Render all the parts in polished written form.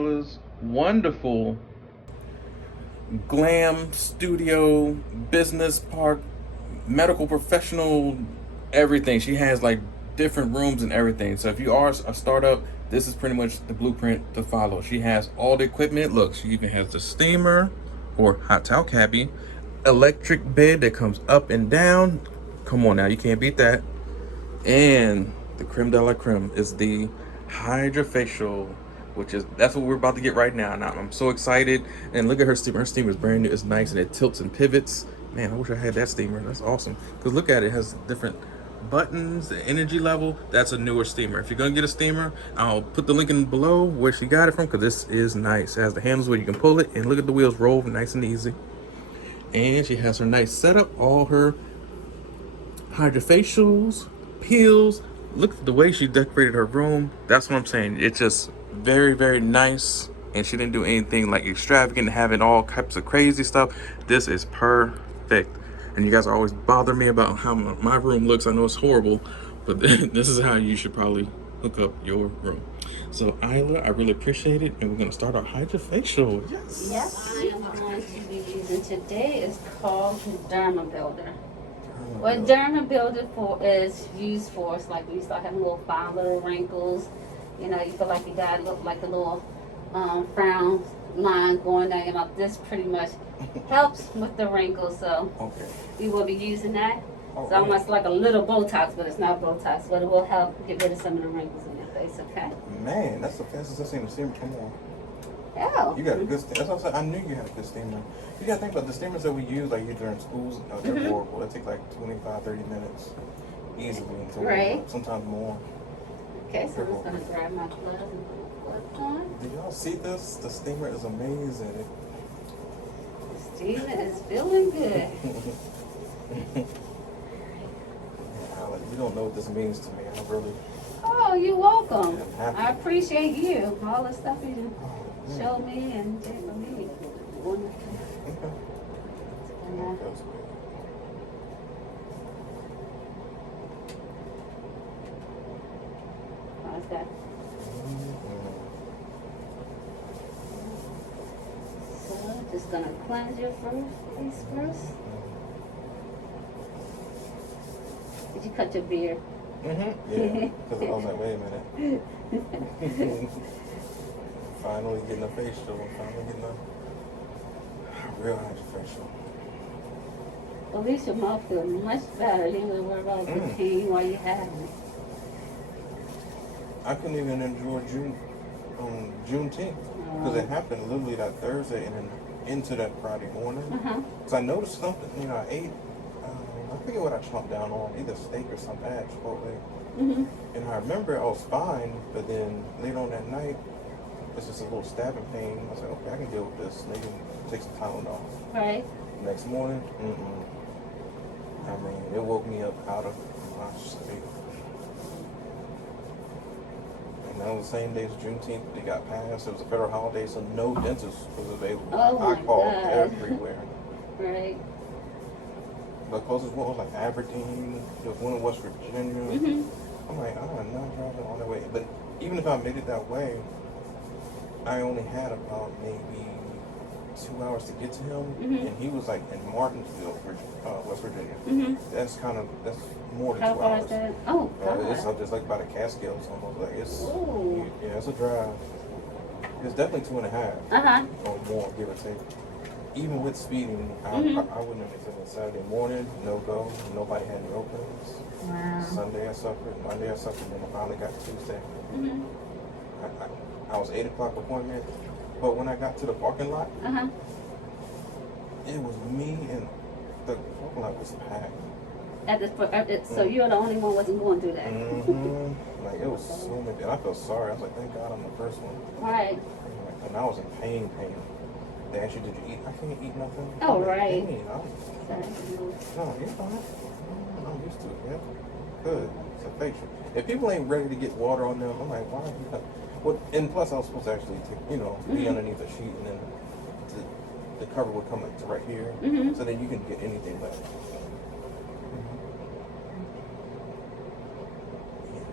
Isla's wonderful glam studio, business park, medical professional, everything. She has like different rooms and everything. So if you are a startup, this is pretty much the blueprint to follow. She has all the equipment. Look, she even has the steamer or hot towel cabbie, electric bed that comes up and down. Come on now, you can't beat that. And the creme de la creme is the HydraFacial, which is that's what we're about to get right now. Now I'm so excited. And look at her steamer. Her steamer is brand new. It's nice and it tilts and pivots. Man, I wish I had that steamer. That's awesome. Because look at it. It has different buttons, the energy level. That's a newer steamer. If you're gonna get a steamer, I'll put the link in below where she got it from, because this is nice. It has the handles where you can pull it, and look at the wheels roll nice and easy. And she has her nice setup, all her hydrofacials, peels. Look at the way she decorated her room. That's what I'm saying. It's just very, very nice. And she didn't do anything like extravagant, having all types of crazy stuff. This is perfect. And you guys always bother me about how my room looks. I know it's horrible, but this is how you should probably hook up your room. So Isla, I really appreciate it. And we're gonna start our hydrofacial. Yes. Yes, I am going to be using today is called the Derma Builder. What Derma Builder is used for is like when you start having little fine little wrinkles, you know, you feel like you got look like a little frown line going down your mouth. This pretty much helps with the wrinkles, so we will be using that. It's almost like a little Botox, but it's not Botox, but it will help get rid of some of the wrinkles in your face, okay? Man, that's the fastest I've seen the steamer. Come on. Oh. You got a good steamer. That's what I said. I knew you had a good steamer. You got to think about the steamers that we use, like you during schools, they're horrible. They take like 25, 30 minutes easily to warm up, sometimes more. Okay, so I'm just going to grab my gloves and put the gloves on. Do y'all see this? The steamer is amazing. The steamer is feeling good. You don't know what this means to me. I really. Oh, you're welcome. I appreciate you. All the stuff you showed me and did for me. Wonderful. Okay. How's that? So, just gonna cleanse your face first. Did you cut your beard? Yeah, because I was like, wait a minute. Finally getting a facial, finally getting a real HydraFacial. Well, at least your mouth feels much better. You don't worry about the pain while you're having it. I couldn't even enjoy Juneteenth because it happened literally that Thursday and then into that Friday morning. Because I noticed something, you know, I ate, I forget what I chomped down on, either steak or something. I had Chipotle. And I remember I was fine, but then later on that night, it's just a little stabbing pain. I was like, okay, I can deal with this. Maybe take some Tylenol. Right. Next morning, I mean, it woke me up out of my sleep. And that was the same day as Juneteenth. They got passed. It was a federal holiday, so no dentist was available. Oh I called God. everywhere. Right. The closest one was like Aberdeen. There was one in West Virginia. I'm like, I'm not driving all that way. But even if I made it that way, I only had about maybe 2 hours to get to him, and he was like in Martinsville, West Virginia. That's more than 2 hours. How far is that? Oh, God. It's just like by the Catskills almost. Like it's it's a drive. It's definitely 2.5 or more, give or take. Even with speeding, I wouldn't have missed it. Saturday morning, no go. Nobody had any openings. Wow. Sunday I suffered. Monday I suffered. Then I finally got to Tuesday. I was 8 o'clock appointment, but when I got to the parking lot, it was me and the parking lot was packed. So you're the only one wasn't going through that. Like it was so many. And I felt sorry. I was like, thank God I'm the first one. Right. And I was in pain. They asked you, did you eat? I can't eat nothing. Oh, right. No, you're fine. I'm used to it. Yeah, good. It's a facial. If people ain't ready to get water on them, I'm like, why are you not? Well, and plus I was supposed to actually take, be underneath a sheet, and then the cover would come like to right here, so then you can get anything left.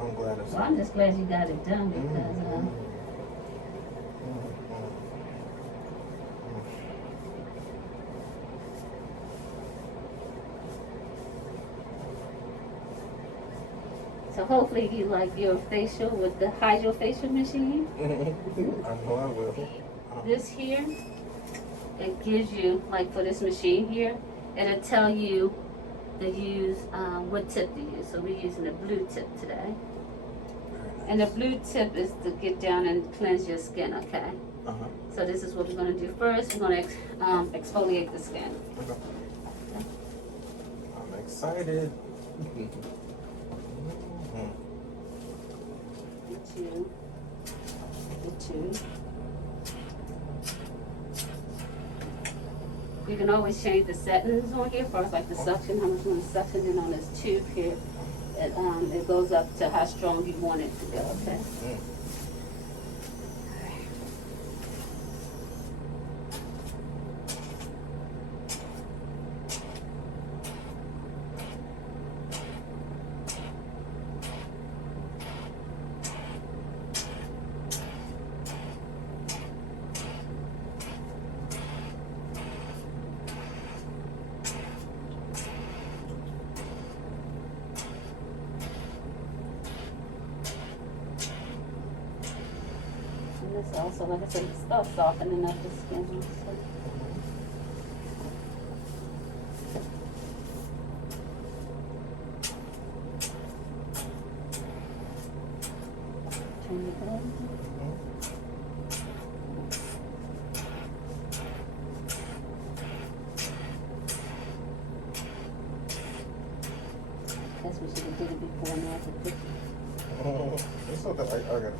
I'm glad it's. Well, I'm just glad you got it done because. So hopefully you like your facial with the HydraFacial machine. I know I will. This here, it gives you, like for this machine here, it'll tell you to use, what tip to use. So we're using the blue tip today. And the blue tip is to get down and cleanse your skin, okay? Uh-huh. So this is what we're gonna do first. We're gonna exfoliate the skin. Okay. I'm excited. The two. You can always change the settings on here, first like the suction, how much you want to suction in on this tube here. It goes up to how strong you want it to go, okay? And this also, like I said, it starts softening up the skin also. Turn it on. Guess we should have did it before and after picture. Oh, it's okay. I got it.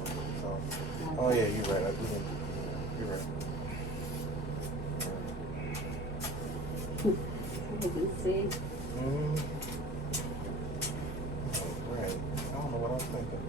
Oh yeah, you're right. You're right. You can see. Right. I don't know what I was thinking.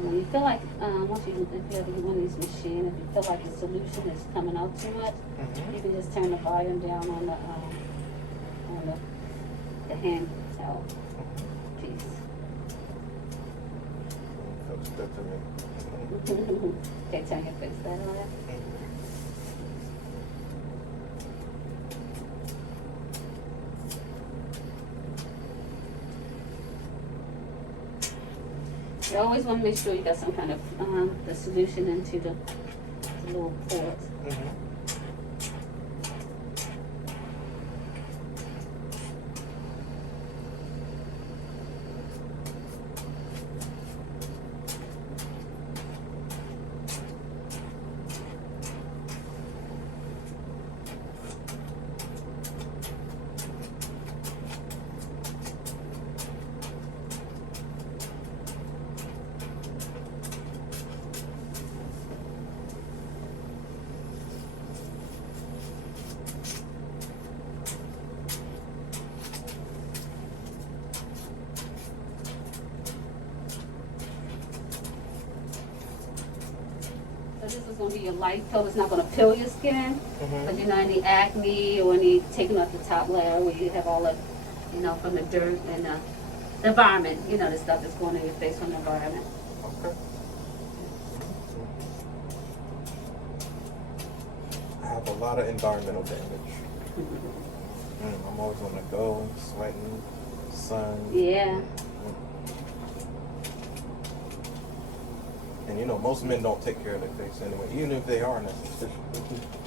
When you feel like, once you have one of these machines, if you feel like the solution is coming out too much, you can just turn the volume down on the hand towel piece. Okay, turn your face that on. You always want to make sure you got some kind of the solution into the little pores. This is going to be your light pill. It's not going to peel your skin, but you know, any acne or any taking off the top layer where you have all of, you know, from the dirt and the environment, you know, the stuff that's going in your face from the environment. Okay. I have a lot of environmental damage. I'm always on the go, sweating, sun. Yeah. And you know, most men don't take care of their face anyway. Even if they are an esthetician,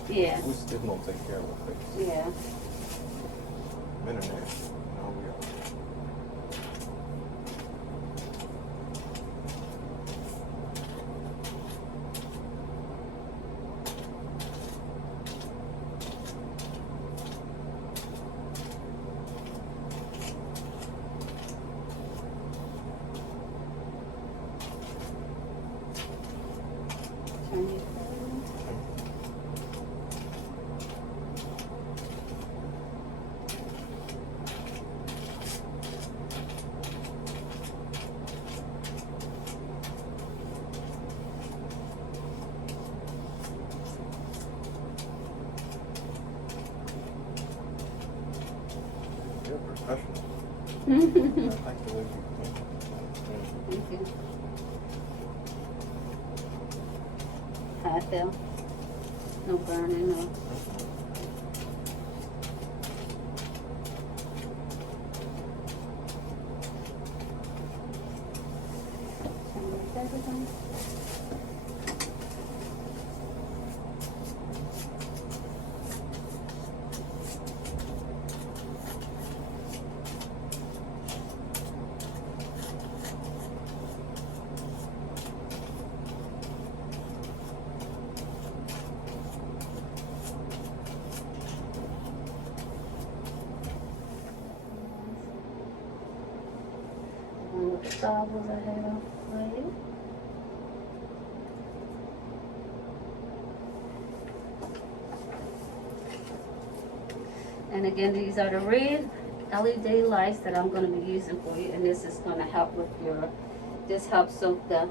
Yeah. we still don't take care of our face. Yeah. Men are nasty. No, we are. Turn your You're a professional. I Thank like the way you you. How I feel? No burning, no. With the goggles I had on for you. And again, these are the red LED lights that I'm going to be using for you, and this is going to help with your, this helps soak the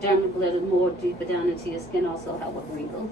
dermal glitter more deeper down into your skin, also help with wrinkles.